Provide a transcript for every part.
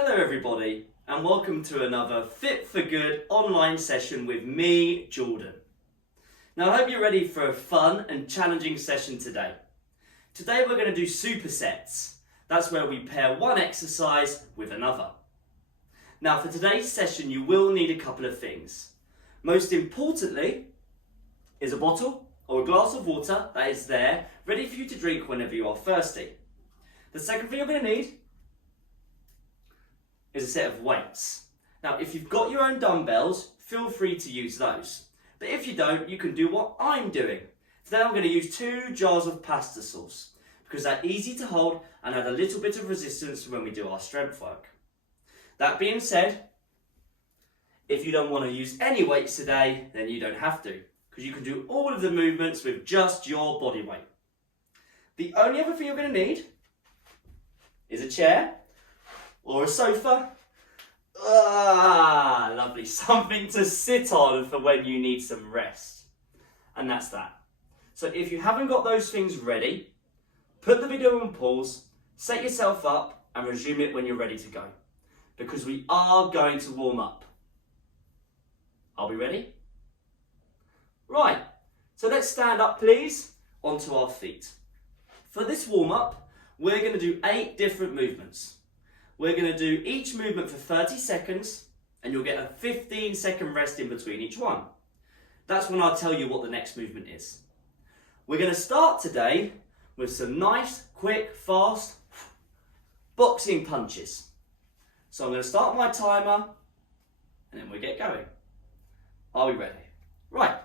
Hello everybody and welcome to another Fit for Good online session with me, Jordan. Now I hope you're ready for a fun and challenging session today. Today we're going to do supersets. That's where we pair one exercise with another. Now for today's session you will need a couple of things. Most importantly is a bottle or a glass of water that is there ready for you to drink whenever you are thirsty. The second thing you're going to need is a set of weights. Now if you've got your own dumbbells, feel free to use those. But if you don't, you can do what I'm doing. Today I'm going to use 2 jars of pasta sauce because they're easy to hold and add a little bit of resistance when we do our strength work. That being said, if you don't want to use any weights today, then you don't have to, because you can do all of the movements with just your body weight. The only other thing you're going to need is a chair or a sofa. Lovely. Something to sit on for when you need some rest. And that's that. So if you haven't got those things ready, put the video on pause, set yourself up and resume it when you're ready to go. Because we are going to warm up. Are we ready? Right. So let's stand up please onto our feet. For this warm up, we're going to do 8 different movements. We're going to do each movement for 30 seconds and you'll get a 15-second rest in between each one. That's when I'll tell you what the next movement is. We're going to start today with some nice, quick, fast boxing punches. So I'm going to start my timer and then we'll get going. Are we ready? Right.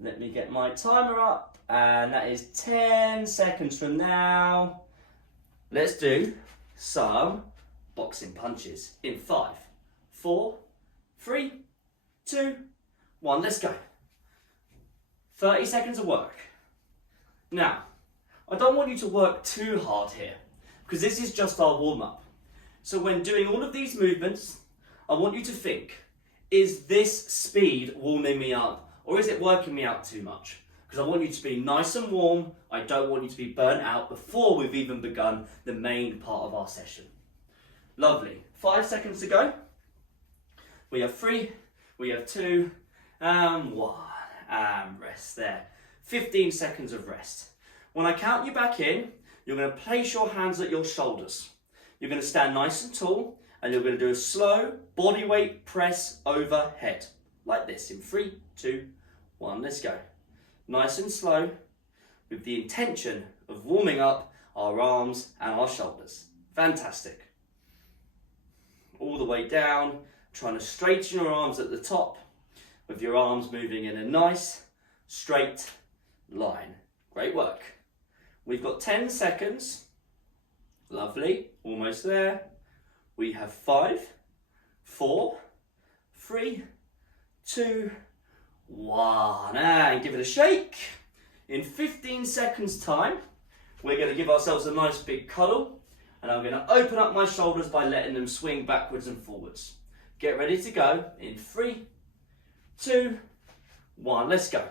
Let me get my timer up and that is 10 seconds from now. Let's do some boxing punches in 5, 4, 3, 2, 1. Let's go. 30 seconds of work. Now, I don't want you to work too hard here because this is just our warm-up. So when doing all of these movements, I want you to think, is this speed warming me up or is it working me out too much? Because I want you to be nice and warm. I don't want you to be burnt out before we've even begun the main part of our session. Lovely. 5 seconds to go. We have 3, we have 2, and 1. And rest there. 15 seconds of rest. When I count you back in, you're going to place your hands at your shoulders. You're going to stand nice and tall, and you're going to do a slow body weight press overhead. Like this in 3, 2, 1. Let's go. Nice and slow, with the intention of warming up our arms and our shoulders. Fantastic. All the way down, trying to straighten your arms at the top, with your arms moving in a nice, straight line. Great work. We've got 10 seconds. Lovely, almost there. We have 5, 4, 3, 2, 1, and give it a shake. In 15 seconds time, we're going to give ourselves a nice big cuddle and I'm going to open up my shoulders by letting them swing backwards and forwards. Get ready to go in 3, 2, 1, let's go.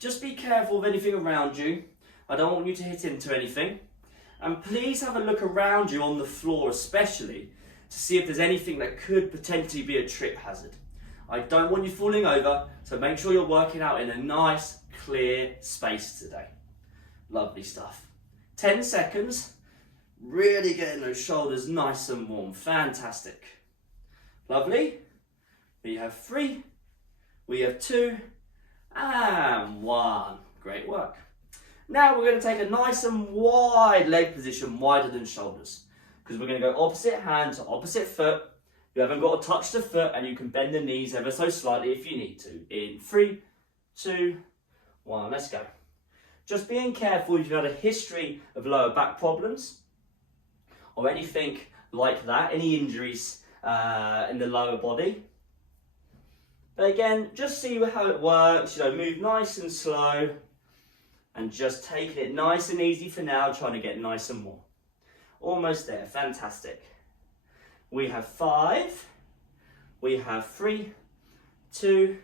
Just be careful of anything around you. I don't want you to hit into anything. And please have a look around you on the floor especially to see if there's anything that could potentially be a trip hazard. I don't want you falling over, so make sure you're working out in a nice, clear space today. Lovely stuff. 10 seconds, really getting those shoulders nice and warm. Fantastic. Lovely. We have 3, we have 2, and 1. Great work. Now we're going to take a nice and wide leg position, wider than shoulders, because we're going to go opposite hand to opposite foot. You haven't got to touch the foot and you can bend the knees ever so slightly if you need to. In 3, 2, 1, let's go. Just being careful if you've had a history of lower back problems or anything like that, any injuries in the lower body. But again, just see how it works, move nice and slow and just taking it nice and easy for now, trying to get nice and warm. Almost there, fantastic. We have 5, we have 3, 2,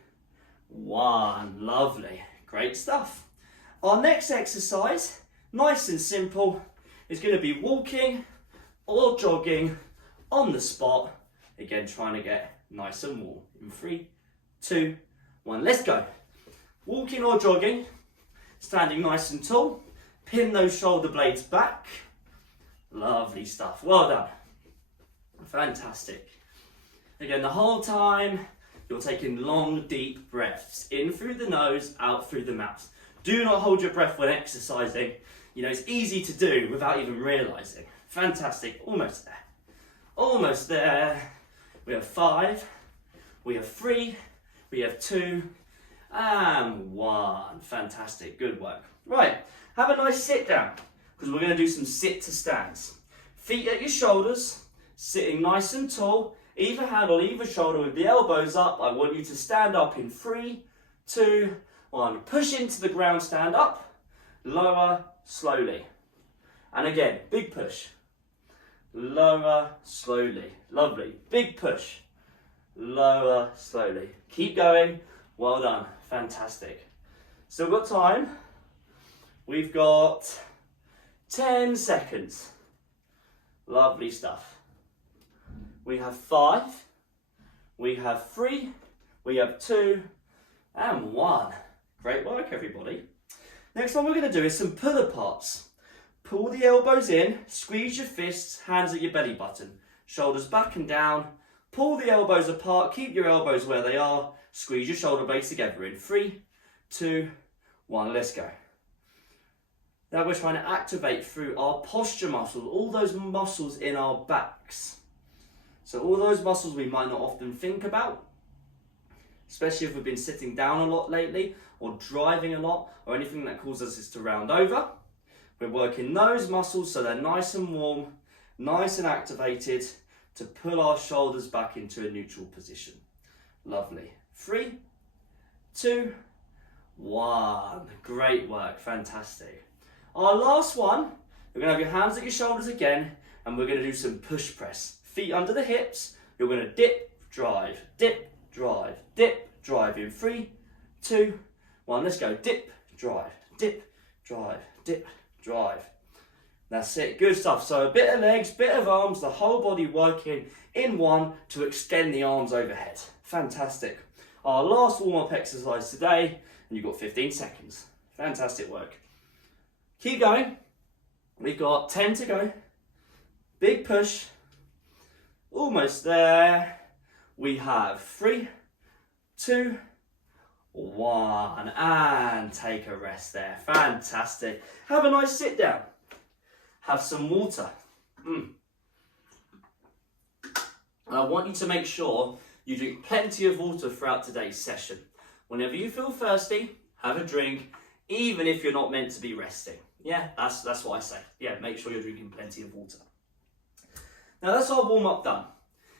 1. Lovely, great stuff. Our next exercise, nice and simple, is going to be walking or jogging on the spot. Again, trying to get nice and warm. In 3, 2, 1, let's go. Walking or jogging, standing nice and tall. Pin those shoulder blades back. Lovely stuff, well done. Fantastic. Again, the whole time, you're taking long, deep breaths. In through the nose, out through the mouth. Do not hold your breath when exercising. You know, it's easy to do without even realising. Fantastic, almost there. Almost there. We have 5, we have 3, we have 2, and 1. Fantastic, good work. Right, have a nice sit down, because we're going to do some sit to stands. Feet at your shoulders, sitting nice and tall, either hand on either shoulder with the elbows up. I want you to stand up in 3, 2, 1. Push into the ground, stand up, lower, slowly. And again, big push. Lower, slowly. Lovely. Big push. Lower, slowly. Keep going. Well done. Fantastic. Still got time. We've got 10 seconds. Lovely stuff. We have 5. We have 3. We have 2. And 1. Great work, everybody. Next one we're going to do is some pull aparts. Pull the elbows in, squeeze your fists, hands at your belly button, shoulders back and down, pull the elbows apart, keep your elbows where they are, squeeze your shoulder blades together in 3, 2, 1, let's go. Now we're trying to activate through our posture muscles, all those muscles in our backs. So all those muscles we might not often think about, especially if we've been sitting down a lot lately, or driving a lot, or anything that causes us to round over. We're working those muscles so they're nice and warm, nice and activated to pull our shoulders back into a neutral position. Lovely. 3, 2, 1. Great work, fantastic. Our last one, you're going to have your hands at your shoulders again, and we're going to do some push press. Feet under the hips, you're going to dip, drive, dip, drive, dip, drive in 3, 2, 1. Let's go. Dip, drive, dip, drive, dip, drive. That's it, good stuff. So a bit of legs, bit of arms, the whole body working in one to extend the arms overhead. Fantastic. Our last warm-up exercise today, and you've got 15 seconds. Fantastic work. Keep going. We've got 10 to go. Big push. Almost there. We have 3, 2, 1, and take a rest there. Fantastic. Have a nice sit down. Have some water. And I want you to make sure you drink plenty of water throughout today's session. Whenever you feel thirsty, have a drink, even if you're not meant to be resting. Yeah, that's what I say. Yeah, make sure you're drinking plenty of water. Now that's our warm-up done.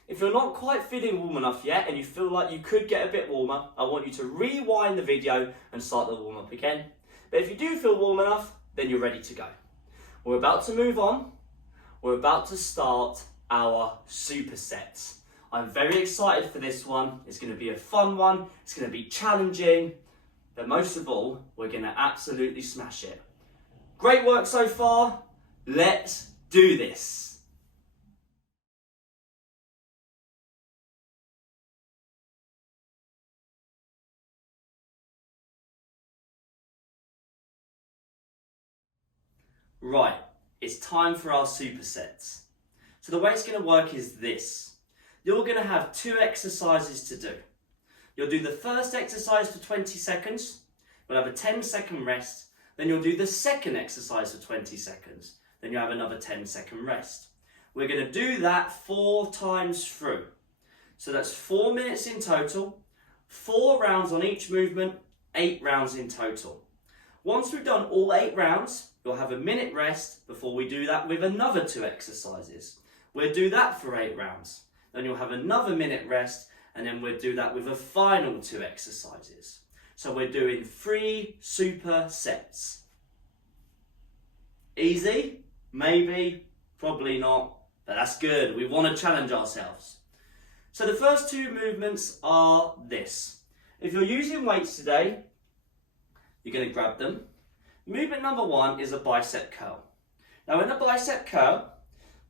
If you're not quite feeling warm enough yet and you feel like you could get a bit warmer, I want you to rewind the video and start the warm-up again. But if you do feel warm enough, then you're ready to go. We're about to move on. We're about to start our supersets. I'm very excited for this one. It's going to be a fun one. It's going to be challenging. But most of all, we're going to absolutely smash it. Great work so far. Let's do this. Right, it's time for our supersets. So the way it's going to work is this. You're going to have 2 exercises to do. You'll do the first exercise for 20 seconds, you'll have a 10-second rest, then you'll do the second exercise for 20 seconds, then you'll have another 10-second rest. We're going to do that 4 times through. So that's 4 minutes in total, 4 rounds on each movement, 8 rounds in total. Once we've done all 8 rounds, you'll have a minute rest before we do that with another 2 exercises. We'll do that for 8 rounds. Then you'll have another minute rest, and then we'll do that with a final 2 exercises. So we're doing 3 supersets. Easy? Maybe, probably not, but that's good. We want to challenge ourselves. So the first 2 movements are this. If you're using weights today, you're going to grab them. Movement number 1 is a bicep curl. Now in a bicep curl,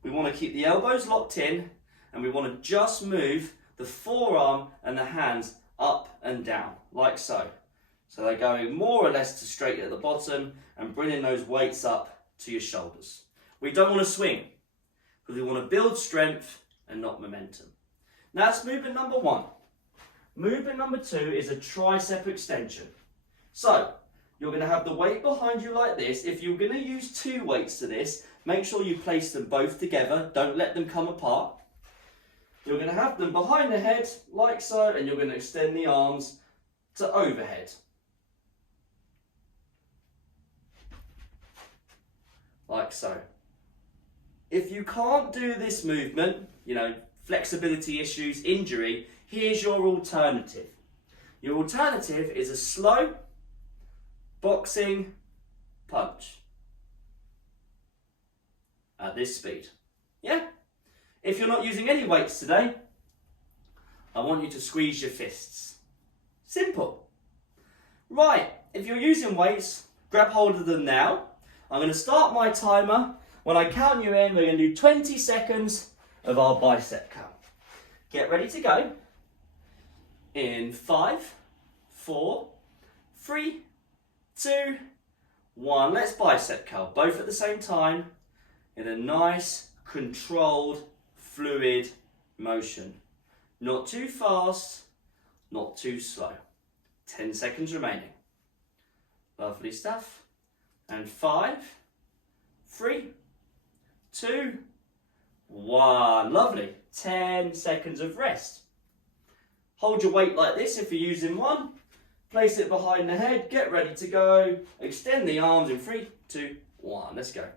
we want to keep the elbows locked in and we want to just move the forearm and the hands up and down, like so. So they're going more or less to straight at the bottom and bringing those weights up to your shoulders. We don't want to swing because we want to build strength and not momentum. Now that's movement number 1. Movement number 2 is a tricep extension. So you're going to have the weight behind you like this. If you're going to use 2 weights to this, make sure you place them both together. Don't let them come apart. You're going to have them behind the head like so, and you're going to extend the arms to overhead. Like so. If you can't do this movement, flexibility issues, injury, here's your alternative. Your alternative is a slow boxing punch at this speed. Yeah? If you're not using any weights today, I want you to squeeze your fists. Simple. Right, if you're using weights, grab hold of them now. I'm going to start my timer. When I count you in, we're going to do 20 seconds of our bicep curl. Get ready to go. In 5, 4, 3, 2, 1. Let's bicep curl, both at the same time, in a nice, controlled, fluid motion. Not too fast, not too slow. 10 seconds remaining. Lovely stuff. And 5, 3, 2, 1. Lovely. 10 seconds of rest. Hold your weight like this if you're using one. Place it behind the head. Get ready to go. Extend the arms in 3, 2, 1. Let's go.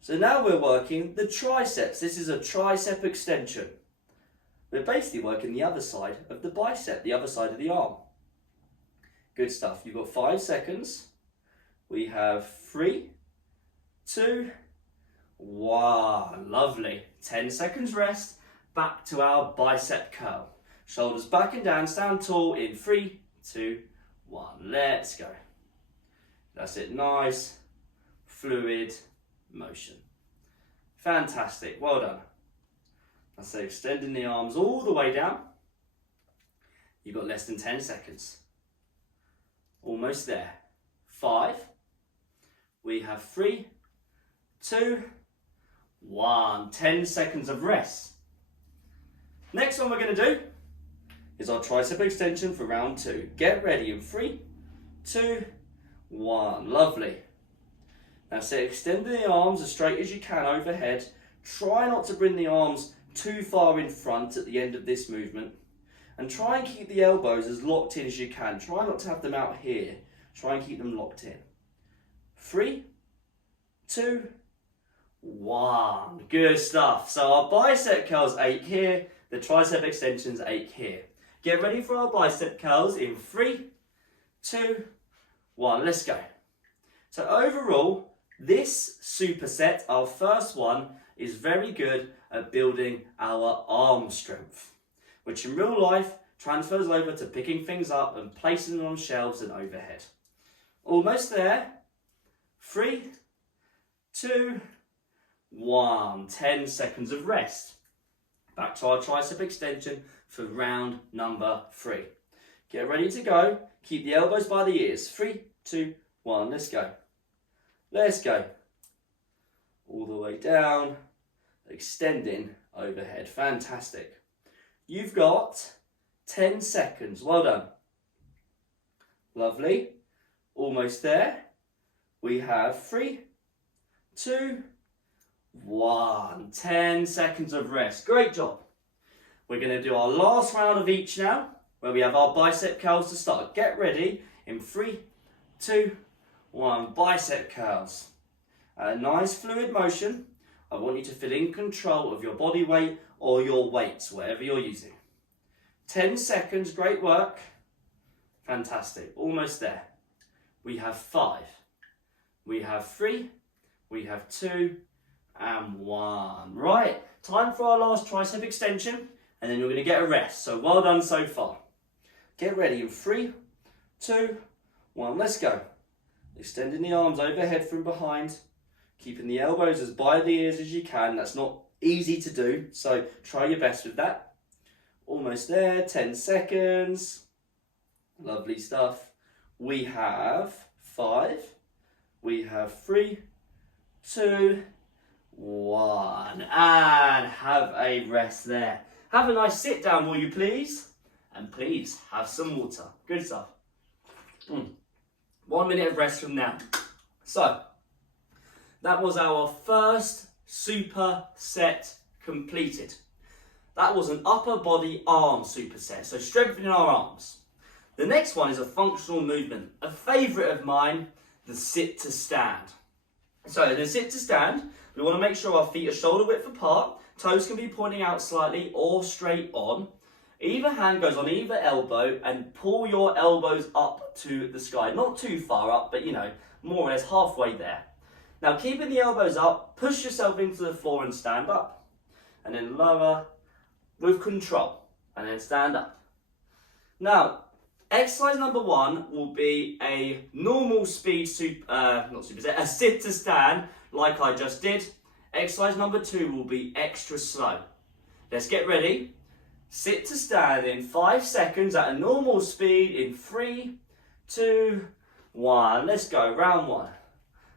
So now we're working the triceps. This is a tricep extension. We're basically working the other side of the bicep, the other side of the arm. Good stuff. You've got 5 seconds. We have 3, 2, 1. Lovely. 10 seconds rest. Back to our bicep curl. Shoulders back and down. Stand tall in 3, 2, 1. Let's go. That's it. Nice, fluid motion. Fantastic. Well done. I say extending the arms all the way down. You've got less than 10 seconds. Almost there. 5. We have 3, 2, 1. 10 seconds of rest. Next one we're going to do is our tricep extension for round 2. Get ready in 3, 2, 1. Lovely. Now so extend the arms as straight as you can overhead. Try not to bring the arms too far in front at the end of this movement. And try and keep the elbows as locked in as you can. Try not to have them out here. Try and keep them locked in. 3, 2, 1. Good stuff. So our bicep curls ache here. The tricep extensions ache here. Get ready for our bicep curls in 3, 2, 1. Let's go. So overall, this superset, our first one, is very good at building our arm strength, which in real life transfers over to picking things up and placing them on shelves and overhead. Almost there. 3, 2, 1. 10 seconds of rest. Back to our tricep extension for round number 3. Get ready to go. Keep the elbows by the ears. 3, 2, 1. Let's go. Let's go. All the way down. Extending overhead. Fantastic. You've got 10 seconds. Well done. Lovely. Almost there. We have 3, 2, 1. 10 seconds of rest. Great job. We're going to do our last round of each now, where we have our bicep curls to start. Get ready in 3, 2, 1. Bicep curls. A nice fluid motion. I want you to feel in control of your body weight or your weights, whatever you're using. 10 seconds, great work. Fantastic, almost there. We have 5. We have 3. We have 2 and 1. Right, time for our last tricep extension, and then you're going to get a rest. So well done so far. Get ready in 3, 2, 1. Let's go. Extending the arms overhead from behind. Keeping the elbows as by the ears as you can. That's not Easy to do, so try your best with that. Almost there, 10 seconds. Lovely stuff. We have 5. We have 3, 2, 1. And have a rest there. Have a nice sit down, will you please? And please have some water. Good stuff. 1 minute of rest from now. So, that was our first superset completed. That was an upper body arm superset, so strengthening our arms. The next one is a functional movement, a favourite of mine, the sit to stand. So in the sit to stand, we want to make sure our feet are shoulder width apart, toes can be pointing out slightly or straight on. Either hand goes on either elbow and pull your elbows up to the sky. Not too far up, but more or less halfway there. Now keeping the elbows up, push yourself into the floor and stand up. And then lower with control. And then stand up. Now, exercise number 1 will be a normal speed, a sit to stand like I just did. Exercise number 2 will be extra slow. Let's get ready. Sit to stand in 5 seconds at a normal speed in 3, 2, 1. Let's go, round 1.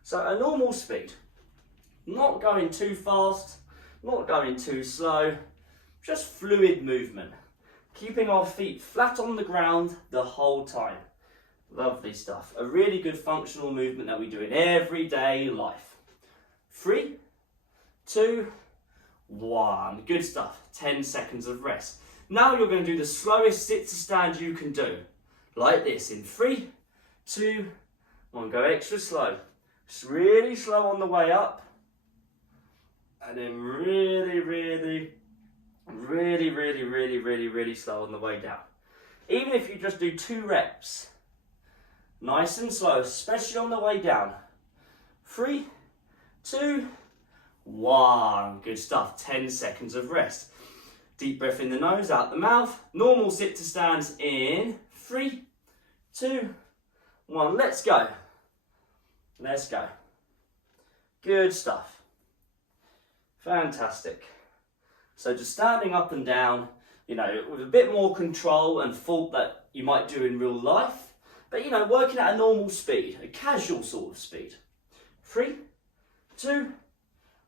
So a normal speed. Not going too fast, not going too slow, just fluid movement. Keeping our feet flat on the ground the whole time. Lovely stuff. A really good functional movement that we do in everyday life. 3, 2, 1. Good stuff. 10 seconds of rest. Now you're going to do the slowest sit to stand you can do. Like this in 3, 2, 1. Go extra slow. Just really slow on the way up. And then really slow on the way down. Even if you just do 2 reps. Nice and slow, especially on the way down. 3, 2, 1. Good stuff. 10 seconds of rest. Deep breath in the nose, out the mouth. Normal sit to stands in 3, 2, 1. Let's go. Let's go. Good stuff. Fantastic. So just standing up and down, with a bit more control and thought that you might do in real life. But, working at a normal speed, a casual sort of speed. 3, 2,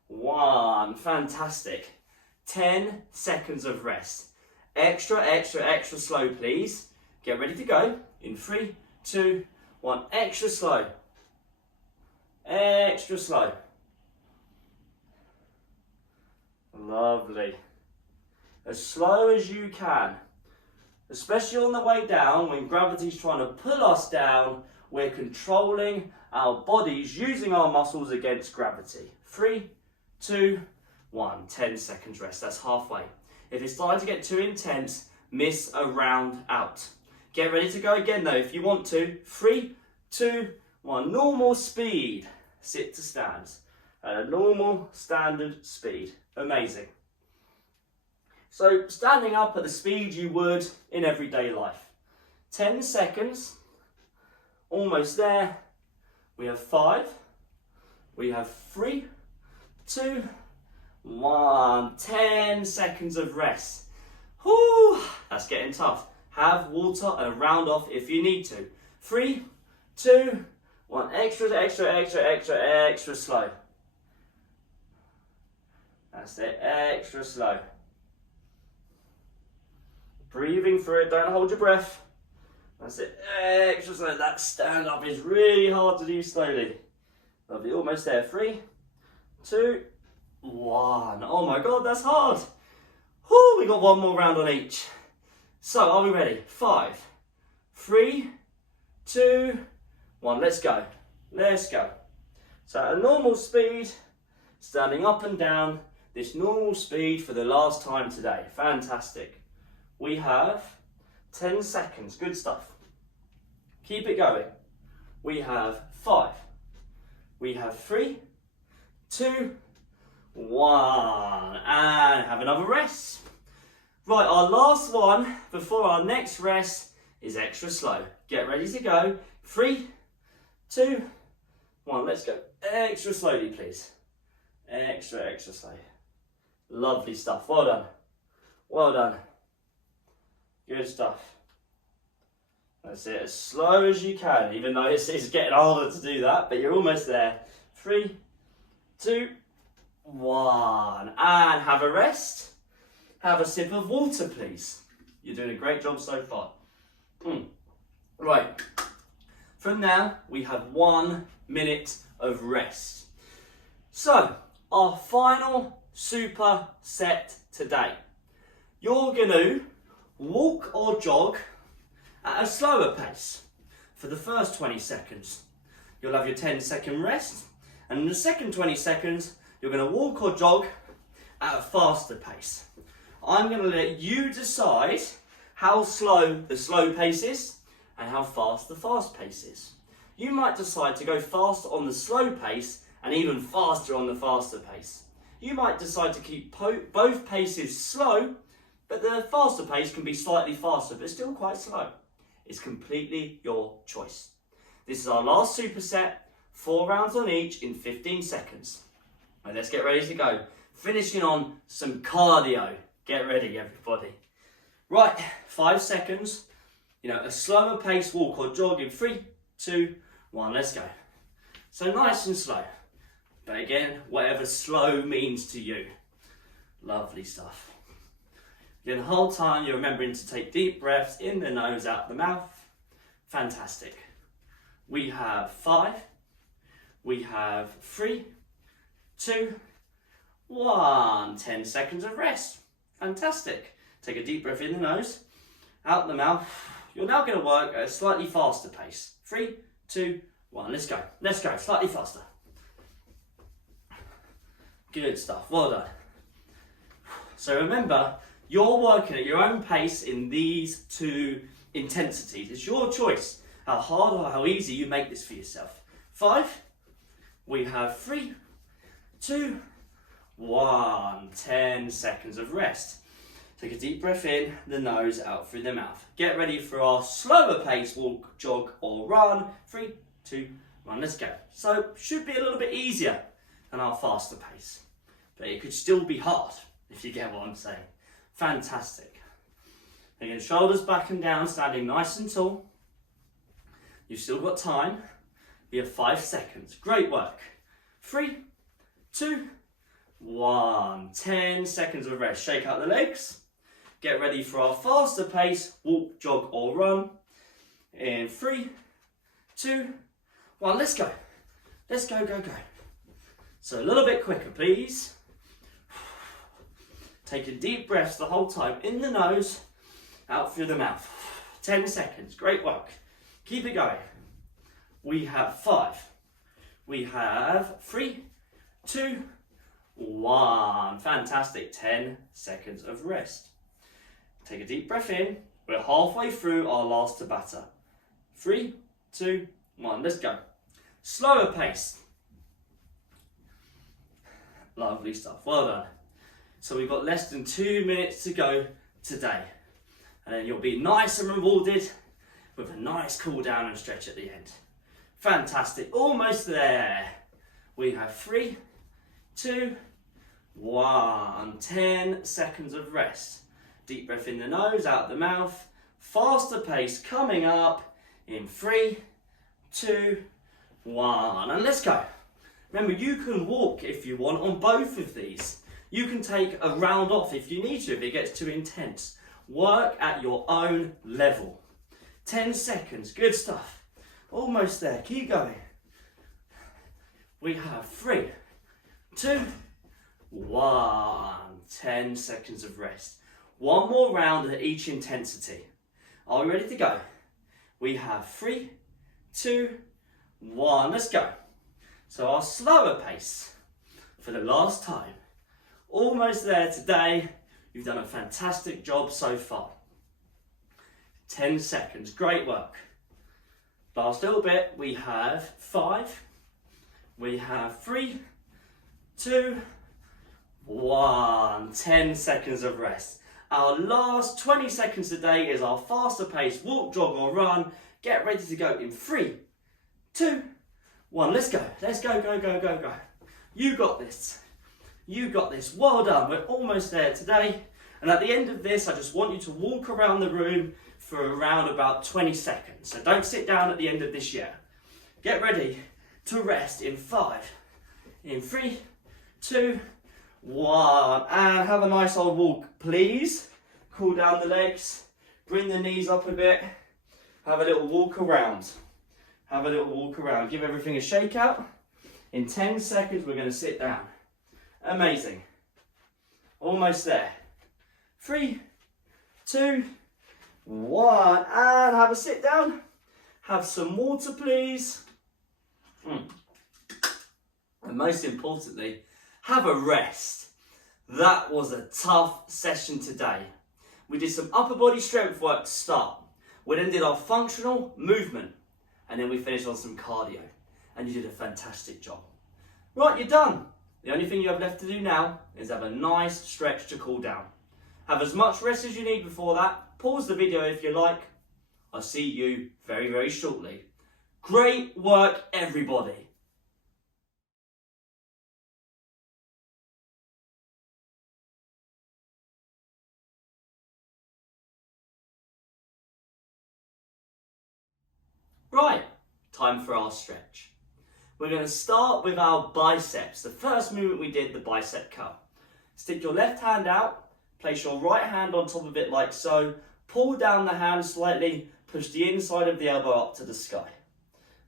1. Fantastic. 10 seconds of rest. Extra slow, please. Get ready to go. In 3, 2, 1. Extra slow. Extra slow. Lovely. As slow as you can. Especially on the way down, when gravity's trying to pull us down, we're controlling our bodies using our muscles against gravity. 3, 2, 1. 10 seconds rest. That's halfway. If it's starting to get too intense, miss a round out. Get ready to go again though if you want to. 3, 2, 1. Normal speed. Sit to stands. At a normal standard speed. Amazing. So standing up at the speed you would in everyday life. 10 seconds. Almost there. We have 5. We have 3, 2, 1. 10 seconds of rest. Whew, that's getting tough. Have water and round off if you need to. 3, 2, 1. Extra slow. That's it. Extra slow. Breathing through it. Don't hold your breath. That's it. Extra slow. That stand up is really hard to do slowly. Lovely. Almost there. 3, 2, 1. Oh my God, that's hard. Whew, we got one more round on each. So, are we ready? 5, 3, 2, 1. Let's go. Let's go. So, at a normal speed, standing up and down, this normal speed for the last time today. Fantastic. We have 10 seconds. Good stuff. Keep it going. We have 5. We have 3, 2, 1. And have another rest. Right, our last one before our next rest is extra slow. Get ready to go. 3, 2, 1. Let's go. Extra slowly, please. Extra slow. Lovely stuff. Well done. Well done. Good stuff. That's it. As slow as you can, even though it's getting harder to do that, but you're almost there. 3, 2, 1. And have a rest. Have a sip of water, please. You're doing a great job so far. Right. From now, we have 1 minute of rest. So, our final super set today. You're going to walk or jog at a slower pace for the first 20 seconds. You'll have your 10-second rest, and in the second 20 seconds, you're going to walk or jog at a faster pace. I'm going to let you decide how slow the slow pace is and how fast the fast pace is. You might decide to go fast on the slow pace and even faster on the faster pace. You might decide to keep both paces slow, but the faster pace can be slightly faster, but still quite slow. It's completely your choice. This is our last superset, 4 rounds on each in 15 seconds. Right, let's get ready to go. Finishing on some cardio. Get ready, everybody. Right, 5 seconds. A slower pace walk or jog in 3, 2, 1, let's go. So nice and slow. But again, whatever slow means to you. Lovely stuff. Again, the whole time you're remembering to take deep breaths in the nose, out the mouth. Fantastic. We have 5. We have 3, 2, 1. 10 seconds of rest. Fantastic. Take a deep breath in the nose, out the mouth. You're now going to work at a slightly faster pace. 3, 2, 1. Let's go. Let's go. Slightly faster. Good stuff. Well done. So remember, you're working at your own pace in these 2 intensities. It's your choice how hard or how easy you make this for yourself. 5. We have 3, 2, 1. 10 seconds of rest. Take a deep breath in the nose, out through the mouth. Get ready for our slower pace walk, jog or run. 3, 2, 1. Let's go. So should be a little bit easier than our faster pace, but it could still be hard if you get what I'm saying. Fantastic. Again, shoulders back and down, standing nice and tall. You've still got time. You have 5 seconds. Great work. 3, 2, 1. 10 seconds of rest. Shake out the legs. Get ready for our faster pace, walk, jog or run. In 3, 2, 1. Let's go. Let's go, go, go. So a little bit quicker, please. Taking deep breaths the whole time, in the nose, out through the mouth. 10 seconds, great work. Keep it going. We have 5. We have 3, 2, 1. Fantastic, 10 seconds of rest. Take a deep breath in. We're halfway through our last Tabata. 3, 2, 1, let's go. Slower pace. Lovely stuff, well done. So we've got less than 2 minutes to go today. And then you'll be nice and rewarded with a nice cool down and stretch at the end. Fantastic, almost there. We have 3, 2, 1. 10 seconds of rest. Deep breath in the nose, out the mouth. Faster pace coming up in 3, 2, 1. And let's go. Remember, you can walk if you want on both of these. You can take a round off if you need to, if it gets too intense. Work at your own level. 10 seconds, good stuff. Almost there, keep going. We have 3, 2, 1. 10 seconds of rest. One more round at each intensity. Are we ready to go? We have 3, 2, 1. Let's go. So our slower pace for the last time. Almost there today. You've done a fantastic job so far. 10 seconds, great work. Last little bit, we have 5. We have 3, 2, 1. 10 seconds of rest. Our last 20 seconds today is our faster pace walk, jog or run. Get ready to go in 3, 2, 1. Let's go. Let's go, go, go, go, go. You got this. You got this. Well done. We're almost there today. And at the end of this, I just want you to walk around the room for around about 20 seconds. So don't sit down at the end of this yet. Get ready to rest in 5, in 3, 2, 1. And have a nice old walk, please. Cool down the legs. Bring the knees up a bit. Have a little walk around. Have a little walk around. Give everything a shake out. In 10 seconds, we're going to sit down. Amazing. Almost there. 3, 2, 1. And have a sit down. Have some water, please. And most importantly, have a rest. That was a tough session today. We did some upper body strength work to start. We then did our functional movement. And then we finished on some cardio. And you did a fantastic job. Right, you're done. The only thing you have left to do now is have a nice stretch to cool down. Have as much rest as you need before that. Pause the video if you like. I'll see you very, very shortly. Great work, everybody. Right, time for our stretch. We're going to start with our biceps. The first movement we did, the bicep curl. Stick your left hand out, place your right hand on top of it like so, pull down the hand slightly, push the inside of the elbow up to the sky,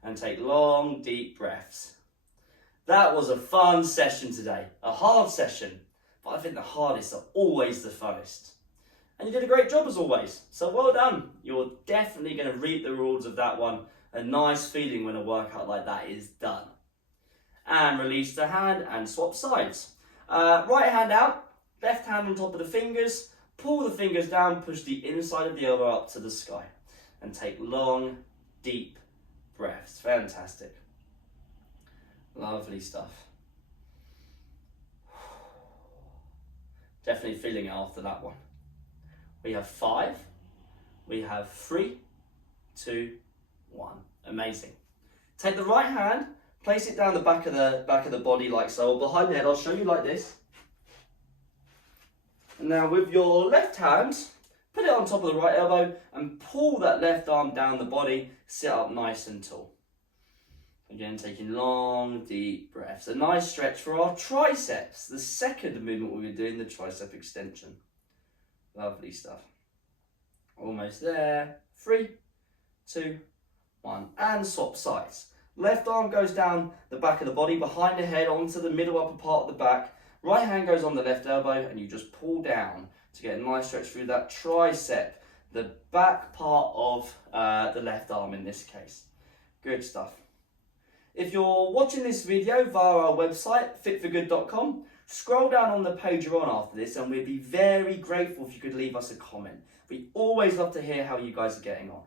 and take long, deep breaths. That was a fun session today, a hard session, but I think the hardest are always the funnest. And you did a great job as always, so well done. You're definitely going to reap the rewards of that one. A nice feeling when a workout like that is done. And release the hand and swap sides. Right hand out, left hand on top of the fingers, pull the fingers down, push the inside of the elbow up to the sky. And take long, deep breaths. Fantastic. Lovely stuff. Definitely feeling it after that one. We have 5, we have 3, 2, 1. Amazing. Take the right hand, place it down the back of the body like so, or behind the head. I'll show you like this. And now with your left hand, put it on top of the right elbow and pull that left arm down the body. Sit up nice and tall. Again, taking long, deep breaths. A nice stretch for our triceps. The second movement we'll be doing, the tricep extension. Lovely stuff. Almost there. 3, 2, 1. And swap sides. Left arm goes down the back of the body, behind the head, onto the middle upper part of the back. Right hand goes on the left elbow, and you just pull down to get a nice stretch through that tricep, the back part of the left arm in this case. Good stuff. If you're watching this video via our website, fitforgood.com, scroll down on the page you're on after this, and we'd be very grateful if you could leave us a comment. We always love to hear how you guys are getting on.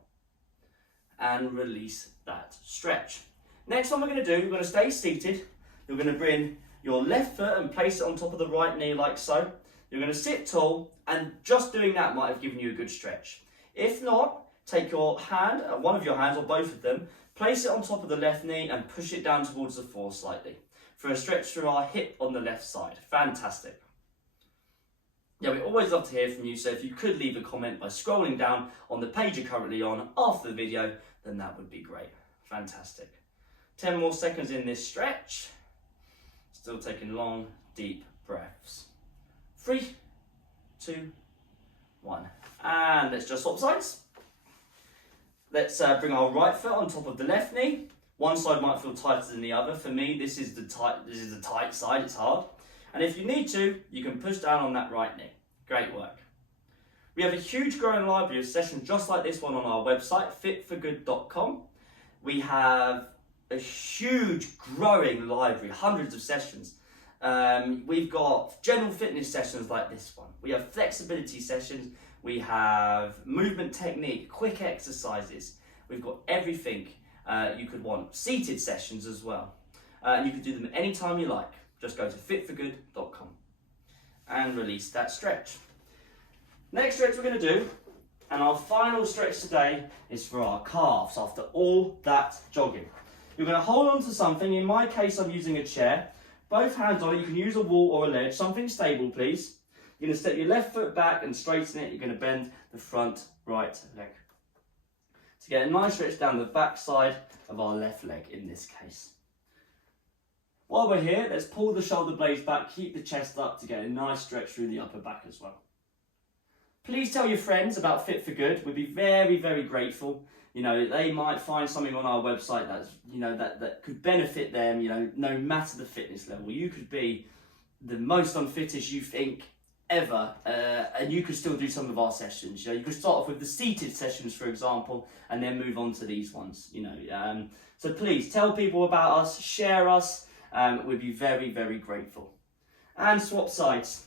And release that stretch. Next one we're going to do, we're going to stay seated. You're going to bring your left foot and place it on top of the right knee like so. You're going to sit tall, and just doing that might have given you a good stretch. If not, take your hand, one of your hands or both of them, place it on top of the left knee and push it down towards the floor slightly for a stretch through our hip on the left side. Fantastic. Yeah, we always love to hear from you, so if you could leave a comment by scrolling down on the page you're currently on after the video, then that would be great. Fantastic. 10 more seconds in this stretch. Still taking long, deep breaths. 3, 2, 1. And let's just swap sides. Let's bring our right foot on top of the left knee. One side might feel tighter than the other. For me, this is the tight side, it's hard. And if you need to, you can push down on that right knee. Great work. We have a huge growing library of sessions just like this one on our website, fitforgood.com. We have a huge growing library, hundreds of sessions. We've got general fitness sessions like this one. We have flexibility sessions. We have movement technique, quick exercises. We've got everything you could want. Seated sessions as well. And you can do them anytime you like. Just go to fitforgood.com and release that stretch. Next stretch we're going to do, and our final stretch today, is for our calves after all that jogging. You're going to hold on to something. In my case, I'm using a chair. both hands on it. You can use a wall or a ledge, something stable, please. You're going to step your left foot back and straighten it. You're going to bend the front right leg. To get a nice stretch down the back side of our left leg in this case. While we're here, let's pull the shoulder blades back, keep the chest up to get a nice stretch through the upper back as well. Please tell your friends about Fit for Good. We'd be very, very grateful. You know, they might find something on our website that's, you know, that could benefit them, you know, no matter the fitness level. You could be the most unfittest you think ever, and you could still do some of our sessions. You know, you could start off with the seated sessions, for example, and then move on to these ones, you know. So please tell people about us, share us. We'd be very, very grateful. And swap sides.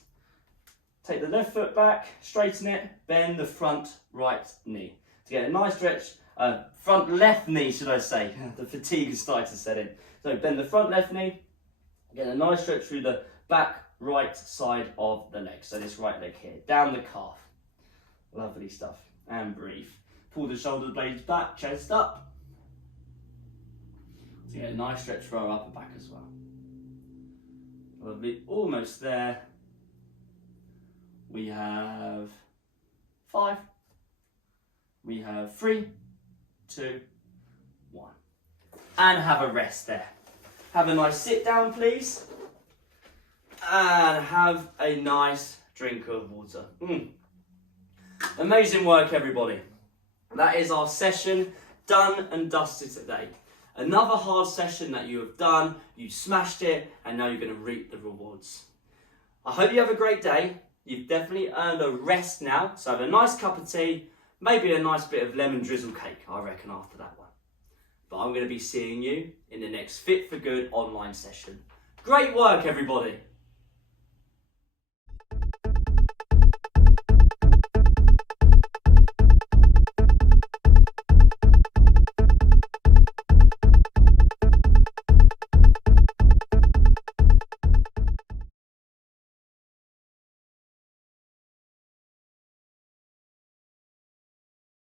Take the left foot back, straighten it, bend the front right knee. To get a nice stretch, front left knee, should I say. The fatigue has started to set in. So bend the front left knee, get a nice stretch through the back right side of the leg. So this right leg here, down the calf. Lovely stuff. And breathe. Pull the shoulder blades back, chest up. To get a nice stretch for our upper back as well. Lovely, almost there. We have 5. We have 3, 2, 1. And have a rest there. Have a nice sit down, please. And have a nice drink of water. Amazing work, everybody. That is our session done and dusted today. Another hard session that you have done, you smashed it, and now you're going to reap the rewards. I hope you have a great day. You've definitely earned a rest now, so have a nice cup of tea, maybe a nice bit of lemon drizzle cake, I reckon, after that one. But I'm going to be seeing you in the next Fit for Good online session. Great work, everybody.